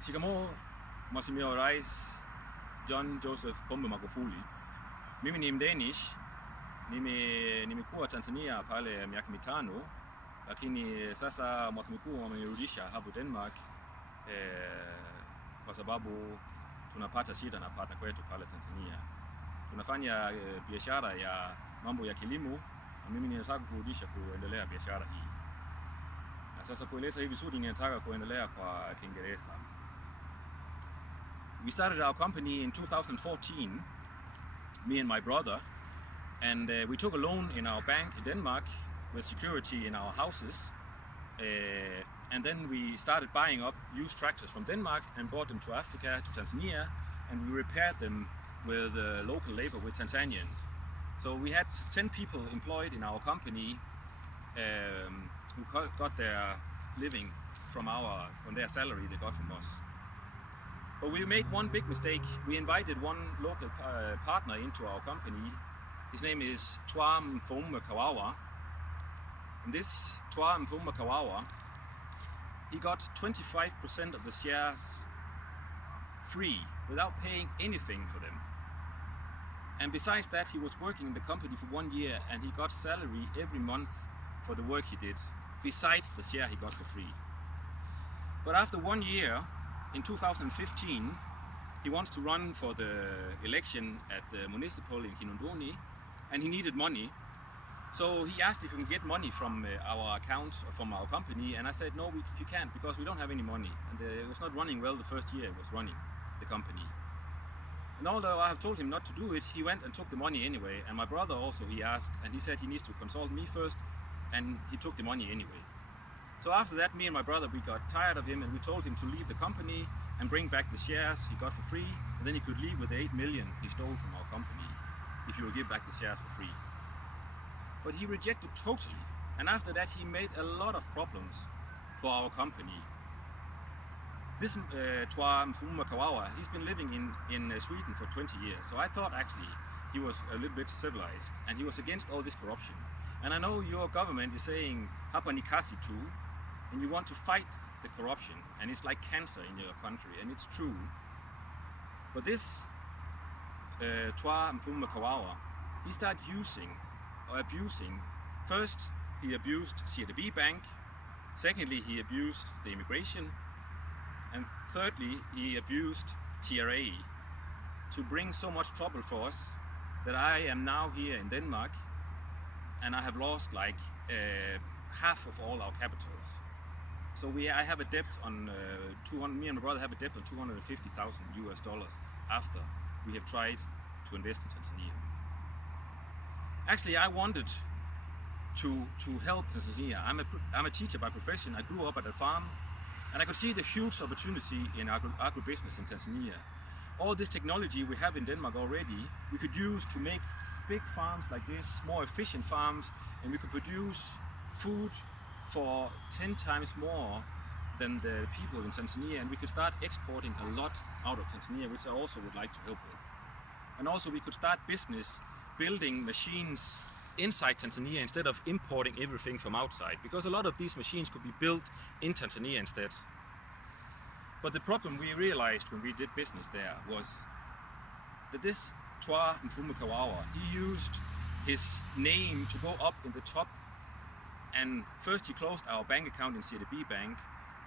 Shikamoo, Mheshimiwa Rais John Joseph Pombe Magufuli. Mimi ni Mdanish, nimekuwa Tanzania pale miaka mitano, lakini sasa mwaka mkuu wamenirudisha hapo Denmark kwa sababu tunapata shida na partner kwetu pale Tanzania. Tunafanya biashara ya mambo ya kilimo na mimi ninataka kurudisha kuendelea biashara hii. Na sasa kueleza hivi vizuri ninataka kuendelea kwa Kiingereza. We started our company in 2014, me and my brother, and we took a loan in our bank in Denmark with security in our houses, and then we started buying up used tractors from Denmark and brought them to Africa, to Tanzania, and we repaired them with local labor, with Tanzanians. So we had 10 people employed in our company who got their living from their salary they got from us. But we made one big mistake. We invited one local partner into our company. His name is Pombe Kawawa. And this Pombe Kawawa, he got 25% of the shares free without paying anything for them. And besides that, he was working in the company for 1 year and he got salary every month for the work he did, besides the share he got for free. But after 1 year, in 2015, he wants to run for the election at the municipal in Kinondoni, and he needed money. So he asked if we can get money from our account, from our company, and I said, no, you can't, because we don't have any money. And it was not running well the first year it was running, the company. And although I have told him not to do it, he went and took the money anyway. And my brother also, he asked, and he said he needs to consult me first, and he took the money anyway. So after that, me and my brother, we got tired of him and we told him to leave the company and bring back the shares he got for free, and then he could leave with the 8 million he stole from our company if he will give back the shares for free. But he rejected totally, and after that he made a lot of problems for our company. This Pombe Kawawa, he's been living in Sweden for 20 years, so I thought actually he was a little bit civilized and he was against all this corruption. And I know your government is saying hapa ni kasi tu, and you want to fight the corruption, and it's like cancer in your country, and it's true. But this Pombe Kawawa, he started abusing. First, he abused CDB Bank. Secondly, he abused the immigration. And thirdly, he abused TRA to bring so much trouble for us that I am now here in Denmark and I have lost like half of all our capitals. So I have a debt on me and my brother have a debt of $250,000 after we have tried to invest in Tanzania. Actually, I wanted to help Tanzania. I'm a teacher by profession. I grew up at a farm, and I could see the huge opportunity in agribusiness in Tanzania. All this technology we have in Denmark already, we could use to make big farms like this, more efficient farms, and we could produce food for 10 times more than the people in Tanzania, and we could start exporting a lot out of Tanzania, which I also would like to help with. And also we could start business building machines inside Tanzania instead of importing everything from outside, because a lot of these machines could be built in Tanzania instead. But the problem we realized when we did business there was that this Pombe Kawawa, he used his name to go up in the top, and first he closed our bank account in CDB Bank,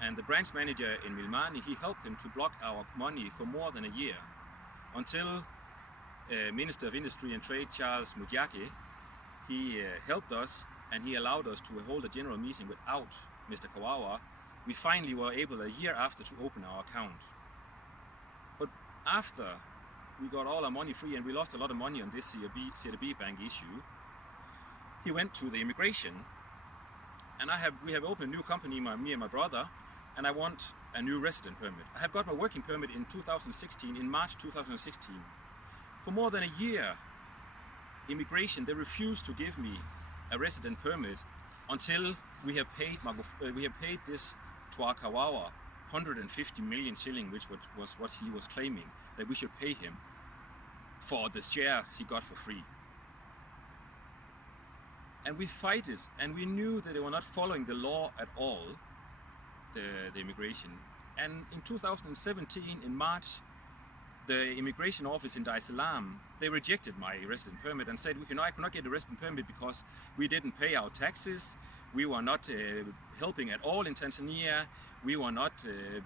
and the branch manager in Milmani, he helped him to block our money for more than a year, until Minister of Industry and Trade Charles Mujake, he helped us and he allowed us to hold a general meeting without Mr. Kawawa. We finally were able a year after to open our account. But after we got all our money free and we lost a lot of money on this CDB Bank issue, he went to the immigration, and we have opened a new company, me and my brother, and I want a new resident permit. I have got my working permit in 2016, in March 2016. For more than a year, immigration, they refused to give me a resident permit until we have paid this Kawawa 150 million shilling, which was what he was claiming that we should pay him for the share he got for free. And we fight it, and we knew that they were not following the law at all, the immigration. And in 2017, in March, the immigration office in Dar es Salaam, they rejected my resident permit and said I could not get a resident permit because we didn't pay our taxes, we were not helping at all in Tanzania, we were not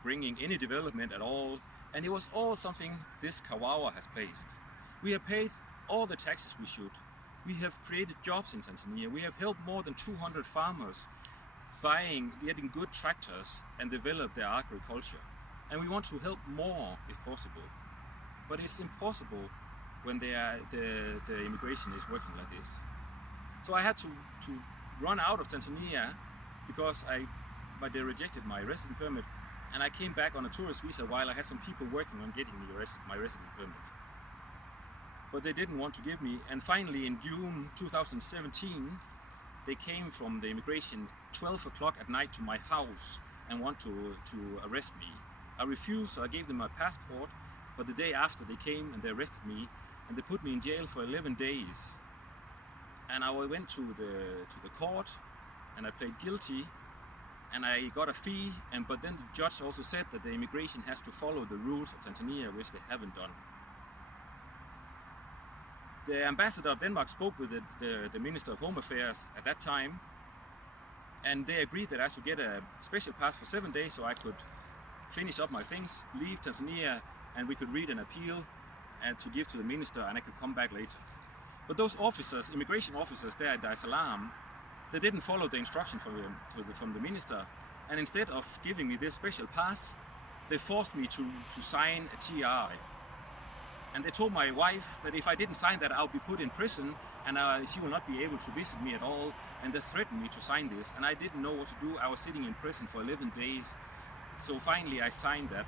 bringing any development at all, and it was all something this Kawawa has placed. We have paid all the taxes we should. We have created jobs in Tanzania. We have helped more than 200 farmers getting good tractors and develop their agriculture. And we want to help more if possible. But it's impossible when the immigration is working like this. So I had to run out of Tanzania because they rejected my resident permit, and I came back on a tourist visa while I had some people working on getting me my resident permit. But they didn't want to give me, and finally in June 2017 they came from the immigration 12 o'clock at night to my house and want to arrest me. I refused, so I gave them my passport, but the day after they came and they arrested me and they put me in jail for 11 days. And I went to the court and I pled guilty and I got a fee, but then the judge also said that the immigration has to follow the rules of Tanzania, which they haven't done. The ambassador of Denmark spoke with the Minister of Home Affairs at that time, and they agreed that I should get a special pass for 7 days so I could finish up my things, leave Tanzania, and we could read an appeal and to give to the minister, and I could come back later. But those officers, immigration officers there at Dar es Salaam, they didn't follow the instruction from the minister, and instead of giving me this special pass, they forced me to sign a TRI. And they told my wife that if I didn't sign that, I'll be put in prison and she will not be able to visit me at all. And they threatened me to sign this, and I didn't know what to do. I was sitting in prison for 11 days. So finally I signed that,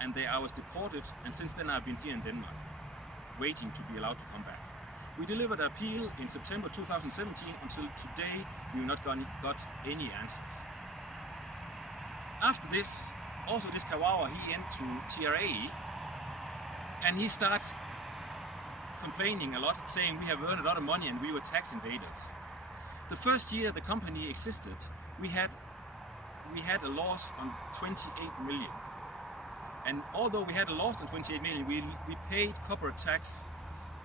and I was deported, and since then I've been here in Denmark, waiting to be allowed to come back. We delivered an appeal in September 2017. Until today, we've not got any answers. After this, also this Kawawa, he went to TRA, and he started complaining a lot, saying we have earned a lot of money and we were tax invaders. The first year the company existed, we had a loss on 28 million. And although we had a loss on 28 million, we paid corporate tax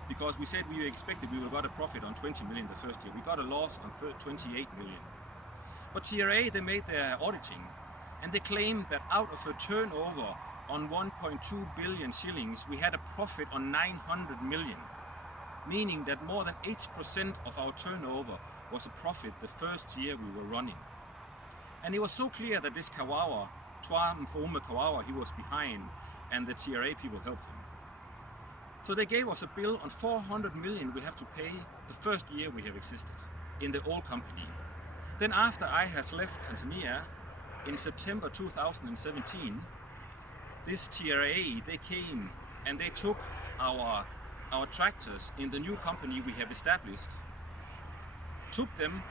because we said we expected we would got a profit on 20 million the first year. We got a loss on 28 million. But TRA, they made their auditing, and they claimed that out of a turnover on 1.2 billion shillings, we had a profit on 900 million, meaning that more than 80% of our turnover was a profit the first year we were running. And it was so clear that this Kawawa, Pombe Kawawa, he was behind, and the TRA people helped him. So they gave us a bill on 400 million we have to pay the first year we have existed in the old company. Then after I has left Tanzania in September 2017, this TRA, they came and they took our tractors in the new company we have established, took them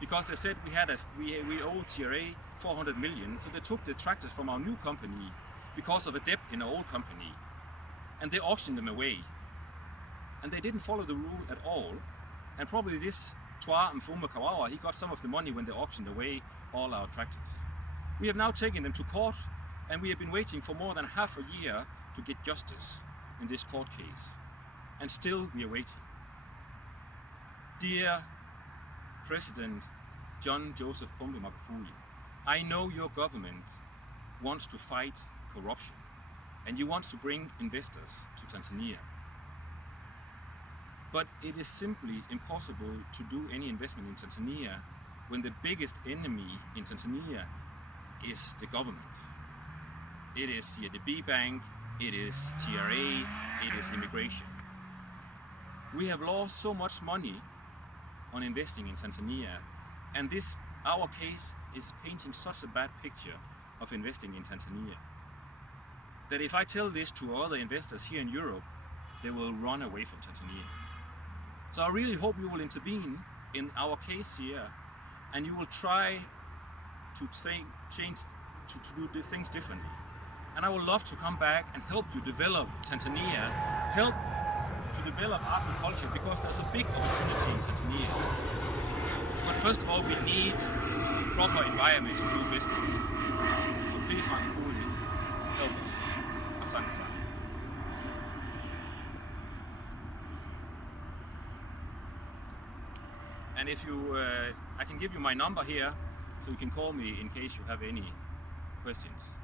because they said we owe TRA 400 million, so they took the tractors from our new company because of a debt in our old company, and they auctioned them away. And they didn't follow the rule at all, and probably this Pombe Kawawa, he got some of the money when they auctioned away all our tractors. We have now taken them to court, and we have been waiting for more than half a year to get justice in this court case. And still we are waiting. Dear President John Joseph Pombe Magufuli, I know your government wants to fight corruption and you want to bring investors to Tanzania. But it is simply impossible to do any investment in Tanzania when the biggest enemy in Tanzania is the government. It is CDB Bank, it is TRA, it is immigration. We have lost so much money on investing in Tanzania, and our case is painting such a bad picture of investing in Tanzania that if I tell this to other investors here in Europe, they will run away from Tanzania. So I really hope you will intervene in our case here, and you will try to do things differently. And I would love to come back and help you develop Tanzania, help to develop agriculture, because there's a big opportunity in Tanzania. But first of all, we need proper environment to do business. So please, Magufuli, us. Asante sana. And if you, I can give you my number here, so you can call me in case you have any questions.